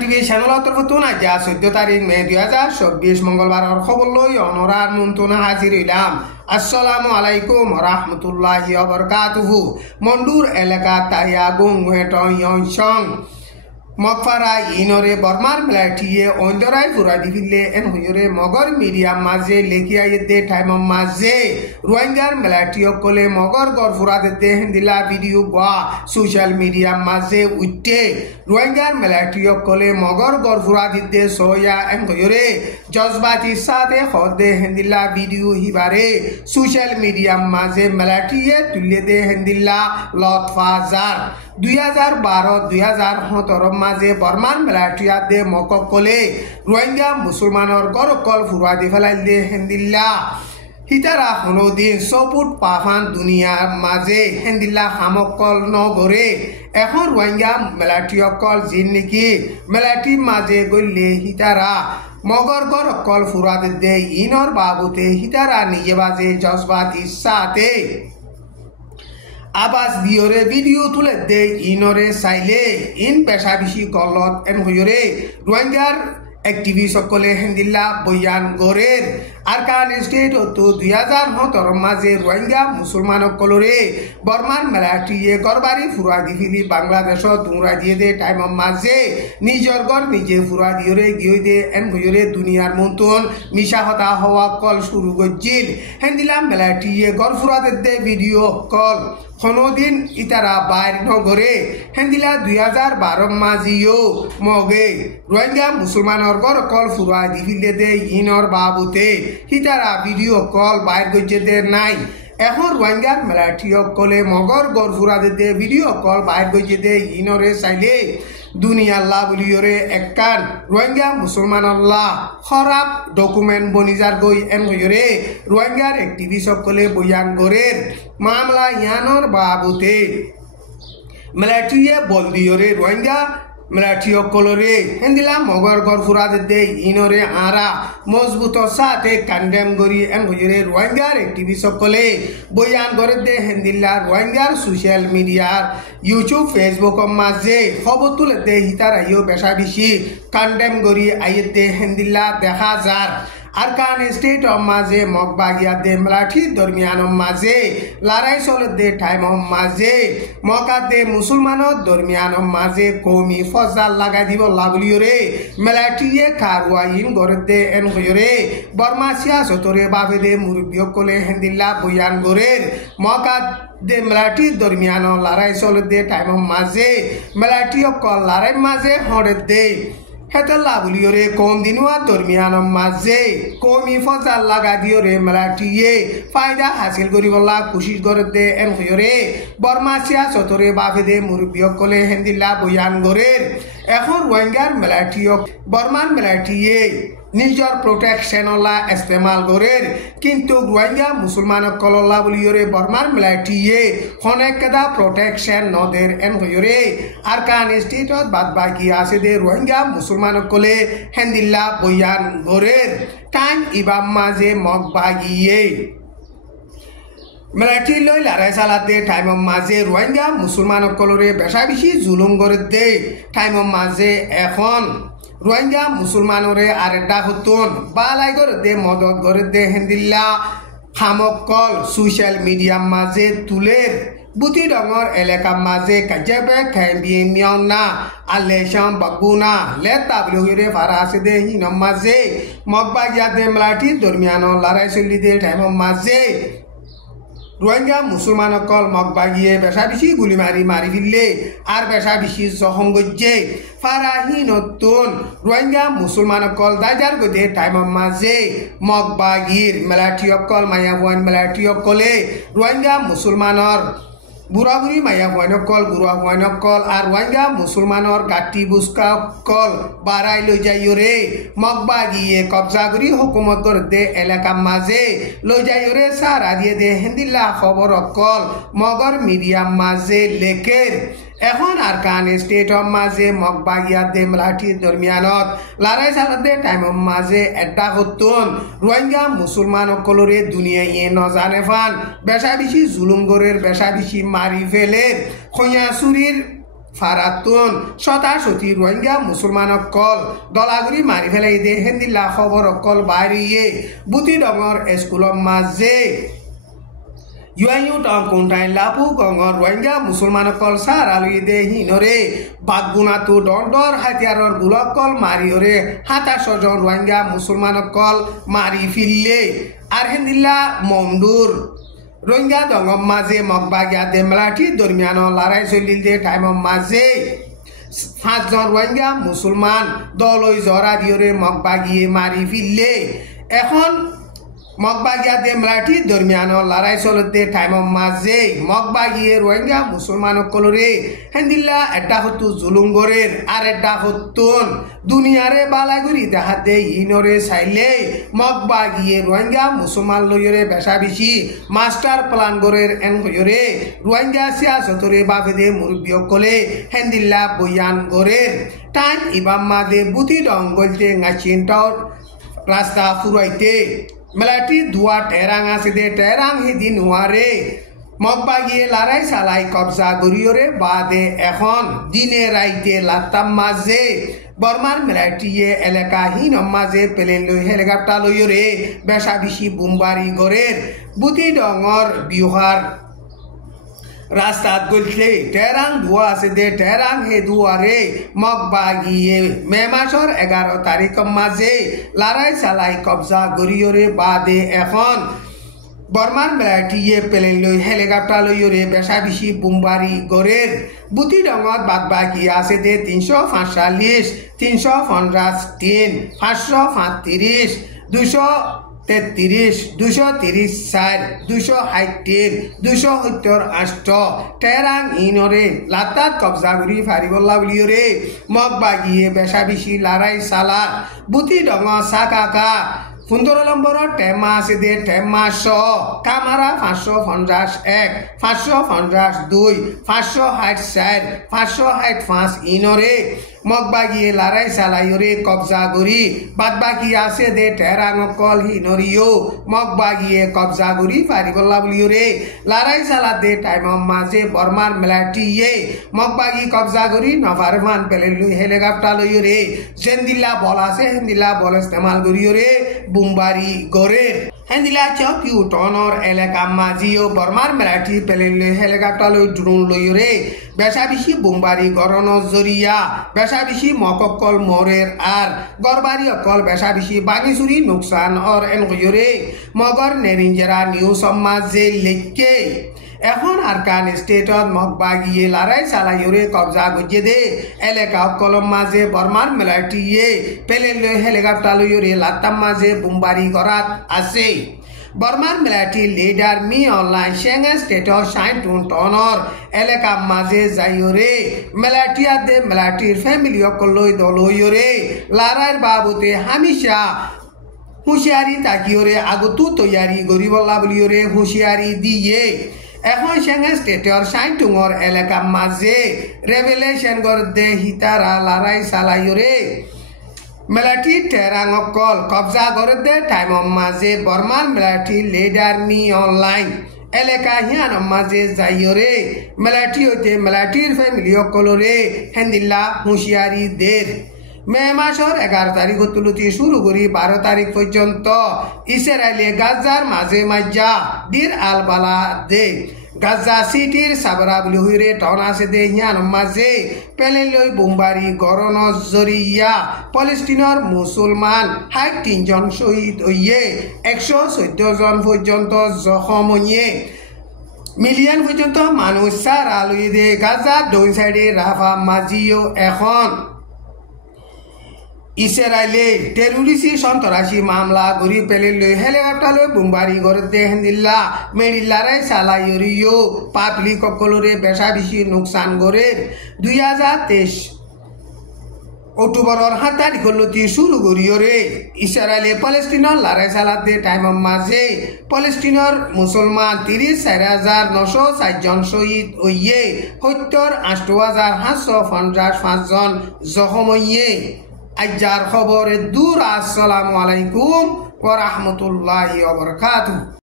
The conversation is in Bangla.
টিভি চ্যানেলৰ তৰফতো নাজা 14 তাৰিখ মে 2024 মঙ্গলবাৰৰ খবৰ লৈ অনৰাৰ মুনতুনা হাজিৰ হইলাম। আসসালামু আলাইকুম রাহমাতুল্লাহি ওয়া বারাকাতুহু। মন্ডুর এলাকা তাইয়া গুংহেট ইয়ংসং মকফারা ইনরে বর্মার মেলাটিয়ে অন্দরাই পুরা দিবিলে এন হইরে মগর মিডিয়াম মাঝে লেখিয়া দে টাইম মাঝে রোহিঙ্গার মেলাটিও কলে মগর গরফুরা দে হিন্দিলা ভিডিও বা সোশ্যাল মিডিয়া মাঝে উঠে রোহিঙ্গার মেলাটিও কলে মগর গরফুরা দিতে সোয়া এন হইরে জজবাতি সাথে হদে হিন্দিলা ভিডিও হিবারে সোশ্যাল মিডিয়া মাঝে মেলাটিয়ে তুলে দে হিন্দিলা লতফাজার 2012-2017 মাঝে বর্মার মেলাটিয়া দে মককলে রোহিঙ্গা মুসলমানর গরকল ফুরা দি ফেলাইলে হেন্দিল্লা হিতারা হনদিন সপুট পাফান দুনিয়ার মাঝে হেন্দিল্লা হামকল নগরে এখন রোহিঙ্গা মেলাটিয়কল জিন নাকি মেলাটির মাঝে গলে হিতারা মগর গরকল ফুরা দে ইনর বাবুতে হিতারা নিজে বাজে জজবাত ইচ্ছাতে আবাস দিয়রে ভিডিও তুলে দে ইনরে চাইলে ইন পেশা বেশি গলত এন হইরে রোহিঙ্গার অ্যাক্টিভিস্ট সকলে হেন্দিল্লা বয়ান গরের আরকান স্টেট তো 2017 মাঝে রোহিঙ্গা মুসলমান সকলরে বর্মার মেলাটিয়ে গরবারি ফুরা দিফিলি বাংলাদেশ তুমরা দিয়ে দে টাইম মাঝে নিজর গর নিজে ফুরা দিয়রে গিয়ে দে এন হইরে দুনিয়ার মতন মিশা হতা হওয়া কল শুরু গজিল হেন্দিল্লা মেলাটিয়ে গর ফুরা দে ভিডিও কল কোনদিন ইতারা বাইর নগরে হেন্দিলা 2012 মাঝিও মগে রোহিঙ্গা মুসলমানর গর কল ফুরা দিফিলে দে ইনর বাবুতে হিতারা ভিডিও কল বাইর গজে দে নাই এখন রোহিঙ্গার মেলাটিও কলে মগর গর ফুরা দে ভিডিও কল বাইর গজে দে ইনরে চাইলে দুনিয়া আল্লাহ বলিয়রে এককান রোহিঙ্গা মুসলমান আল্লাহ খরাব ডকুমেন্ট বনিজার গই এন হইরে রোহিঙ্গার অ্যাক্টিভিস্ট সকলে বয়ান গরের মামলা ইয়ানর বাবুতে মেলাটিয়ে বল দিয়রে রোহিঙ্গা মেলাটিও কলরে হেন্দিলা মগর গর ফুরা দে ইনরে আরা মজবুত সাথে কন্ডেম গরি এন হইরে রোহিঙ্গার অ্যাক্টিভিস্ট সকলে বয়ান করে দে হেন্দিলা রোহিঙ্গার সোশ্যাল মিডিয়ার ইউটিউব ফেসবুক মাঝে খবর তুলে দে হিতারা ইও বেশা বেশি কন্ডেম গরি আইতে হেন্দিলা দেখা যার আরকান স্টেট মাঝে মকবাগিয়া দে মেলাটি দরমিয়ান মাঝে লড়াই চলে দে টাইম মাঝে মকা দে মুসলমানের দরমিয়ান মাঝে কৌমি ফজাল লাগাই দিব লাবলিয়রে মেলাটিয়ে কারওয়াইন গরে দে এন হইরে বর্মা সিয়াসতরে বাবে দে মুরব্বী কলে হেন্দিল্লা বয়ান গরের মকা দে মেলাটি দরমিয়ান লড়াই চলে দে টাইম মাঝে মেলাটিও কল লড়াই মাঝে হরে দে হেতল্লা বলিয়রে কোন দিনুয়া দরমিয়ান মাঝে কমি ফজাল লাগা দিয়রে মেলাটিয়ে ফায়দা হাসিল করিবলা কোশিশ করে দে এন হইরে বর্মা সিয়াসতরে বাবে দে মুরব্বী কলে হেন্দিল্লা বয়ান গরের এখন রোহিঙ্গার মেলাটিও বর্মার মেলাটিয়ে নিজর প্রোটেকশন ইস্তেমাল গরের কিন্তু রোহিঙ্গা মুসলমান কলল্লা বলিয়রে বর্মার মেলাটিয়ে অনেকদা প্রোটেকশন নদের এন হইরে আরকান স্টেটত বাদ বাকি আছে দে রোহিঙ্গা মুসলমান কলে হেন্দিল্লা বয়ান গরের টাইম ইবাম মাঝে মগ বাগিয়ে মেলাটি লই লড়াই চালাতে টাইম মাঝে রোহিঙ্গা মুসলমান কলরে বেশা বেশি জুলুম করে দে টাইম মাঝে এখন রোহিঙ্গা মুসলমানরে আরেডা হতুন বালাই করে দে মদত করে দে হেন্দিল্লা হামকল সোশ্যাল মিডিয়া মাঝে তুলের বুতি ডঙর এলাকা মাঝে কাজেবে খেয়ে মিয়াওনা আলেশাম বাগুনা লেতা বলিরে ফারা আছে দে হিন মাঝে মগবাগিয়া দে মেলাটি দরমিয়ান লড়াই চলি দে টাইম মাঝে রোহিঙ্গা মুসলমান কল মগবাগিয়ে বেশা বেশি গুলি মারি ফিরলে আর বেশা বেশি জখম গজ্জে ফারাহি নতুন রোহিঙ্গা মুসলমান কল দাজার গদে টাইম মাঝে মগবাগির মেলাটিও কল মায়া ভুয়ান মেলাটিও কলে রোহিঙ্গা মুসলমানর বুড়া বুড়ি মায়া ভুয়ানক কল বুড়া ভুয়ানক কল আর রোহিঙ্গা মুসলমানর গাটি বুসকা কল বাড়াই লই যাইরে মগবাগিয়ে কবজা করি হুকুমত করে দে এলাকা মাঝে লই যাইরে সারা দিয়ে দে হিন্দিল্লা খবর কল মগর মিডিয়া মাঝে লেখের এখন আরকান স্টেট মাঝে মগবাগিয়া দে মেলাটি দরমিয়ানত লড়াই চালাতে টাইম মাঝে এড্ডা হতুন রোহিঙ্গা মুসলমান সকলরে দুনিয়া ইয়ে নজানে ফান বেশা বেশি জুলুম গরের বেশা বেশি মারি ফেলের খৈয়া চুরির ফারাতুন শতাশতি রোহিঙ্গা মুসলমান অকল দলাগুড়ি মারি ফেলাই দে হেন্দিল্লা খবর অকল বাড়িয়ে বুতি ডঙর স্কুলৰ মাঝে ইউ টং কোনটাই লাপু গঙৰ রোহিঙ্গা মুসলমান অকল সার আলুই দে হিনরে বাগুনাতু দণ্ডৰ হাতিয়াৰৰ গুলকল মারিওরে ২৭ জন রোহিঙ্গা মুসলমান অকল মারি ফিরলে আর হেন্দিল্লা মমদুর রোহিঙ্গা দঙৰ মাঝে মগবাগিয়া দেমলাঠি দরমিয়ান লড়াই চলিল দে টাইমৰ মাঝে ৫ জন রোহিঙ্গা মুসলমান দলই জরা দিওরে মগবাগিয়ে মারি ফিরলে এখন মগবাগিয়া দেমলাঠি দরমিয়ান লড়াই চলতে টাইমৰ মাঝে মগবাগিয়ে রোহিঙ্গা মুসলমান কলরে হেন্দিল্লা এড্ডা হতু জুলুম গরের আর এড্ডা হতুন দুনিয়ারে বালাগুড়ি দেখাতে ইনরে চাইলে মগবাগিয়ে রোহিঙ্গা মুসলমান লইরে বেশা বেশি মাস্টার প্লান গরের এন হইরে রোহিঙ্গা সিয়াসতরে বাফেদে মুরব্বী কলে হেন্দিল্লা বয়ান গরের টাইম ইবাম মাদে বুতি ডং গলতে গাছিনটাও রাস্তা ফুরাইতে মেলাটি দুয়া টেরাং আছে দে টেরাং হিদিন হুয়ারে মগবাগিয়ে লড়াই চালাই কবজা গরিয়রে বাদে এখন দিনে রাইতে লাতাম মাঝে বর্মার মেলাটিয়ে এলাকাহীন মাঝে প্লেন লই হেলিকপ্টার লইরে বেশা বেশি বোমবারি গরের বুতি ডঙর বিহার রাস্তাত গললে টেরাং দুয়া আছে দে টেরাং হে দুয়ারে মগবাগিয়ে মে মাসের 11 তারিখ মাঝে লড়াই চালাই কবজা গরিয়রে বাদে এখন বর্মার মেলাটিয়ে প্লেন লই হেলিকপ্টার লইরে বেশা বেশি বোমবারি গরের বুতি ডঙত বাদবাকি আছে দে 345 353 535 233 234 270 278 টেরাং ইনরে লাতাত কবজা করি ফারিবল্লা বুলিয়রে মগবাগিয়ে বেশা বেশি লড়াই চালাত বুতি ডঙ সাকাকা 15 নম্বৰৰ টেমা আছে দে টেমা কামারা 551 552 564 565 ইনরে মগবাগিয়ে লড়াই চালাইরে কবজা করি বাদবাকি আছে দে টেরাং কল হিনরিও মগবাগিয়ে কবজা করি ফারিবল্লা বুলিয়রে লড়াই চালাতে টাইমৰ মাঝে বর্মার মেলাটিয়ে মগবাগি কবজা করি নভারমান পেলে লই হেলিকপ্টার লইরে জেন্দিল্লা বল আছে হেন্দিল্লা বল ইস্তেমাল করিয়রে বুমবারি গরের হেন্দিলা চকিউ টনর এলাকা মাঝিও বর্মার মেলাটি পেলে লই হেলিকপ্টার লই ড্রোন লইরে বেশা বেশি বোমবারি গরণ জরিয়া বেশা বেশি মককল মরের আর গরবারি অকল বেশা বেশি বাগিচুরি নুকসান অর এন হইরে মগর নেরিঞ্জেরা নিউজ মাঝে লেখকে এখন আরকান স্টেটত মগবাগিয়ে লড়াই চালাইরে কবজা গজে দে এলাকা কলম মাঝে বর্মার মেলাটিয়ে পেলে লই হেলিকপ্টার লইরে লাতাম মাঝে বোমবারি করাত আছে বর্মার মেলাটি leader me online Sengge stator 60 টনর এলাকা মাঝে যাইরে মেলাটিয়া দে মেলাটির ফ্যামিলি অকলই দলইরে লড়াইর বাবুতে হামেশা হুঁশিয়ারি তাকিয়রে আগতু তৈয়ারি গরিবল্লা বলিয়রে হুঁশিয়ারি দিয়ে এখন সেঙ্গে স্টেটর 60 এলাকা মাঝে রেভেলেশন গরদে হিতারা লড়াই চালাইরে মেলাটি টেরাং অকল কবজা গরদে টাইমৰ মাঝে বর্মার মেলাটি লিডার মি অনলাইন এলাকা হিয়ান মাঝে যাইরে মেলাটি হইতে মেলাটির ফ্যামিলি অকলরে হেন্দিল্লা হুঁশিয়ারি দের মে মাসের 11 তারিখ তুলতি শুরু করি 12 তারিখ পর্যন্ত ইসরায়েলে গাজার মাঝে মাজা দির আল বালা দে গাজা সিটির সাবরা বলি হইরে টাউন আছে দে হিয়ান মাঝে পেলে লই বোমবারি গরণ জরিয়া পলেস্টিনৰ মুসলমান 3 জন শহীদ হইয়ে 114 জন পর্যন্ত জখম হইয়ে মিলিয়ন পর্যন্ত মানুষ সারা লই দে গাজা দুই সাইডে রাফা মাঝিও এখন ইসরায়েলে টেরোরিস্ট সন্ত্রাসী মামলা গরি পেলে লই হেলিকপ্টার লই বোমবারি গরতে হেন্দিল্লা মেরিল্লারাই চালাইরিও পাবলিক কলরে বেশা বেশি নুকসান গরে 2023 অক্টোবরের 7 তারিখ লতি শুরু করিয়রে ইসরায়েলে পলেস্টিনৰ লড়াই চালাতে টাইমৰ মাঝে পলেস্টিনৰ মুসলমান 34,960 জন শহীদ হইয়ে 78,755 জন জখম হইয়ে আজার খবরে দূর। আসসালামু আলাইকুম ওয়া রাহমাতুল্লাহি ওয়া বারাকাতুহু।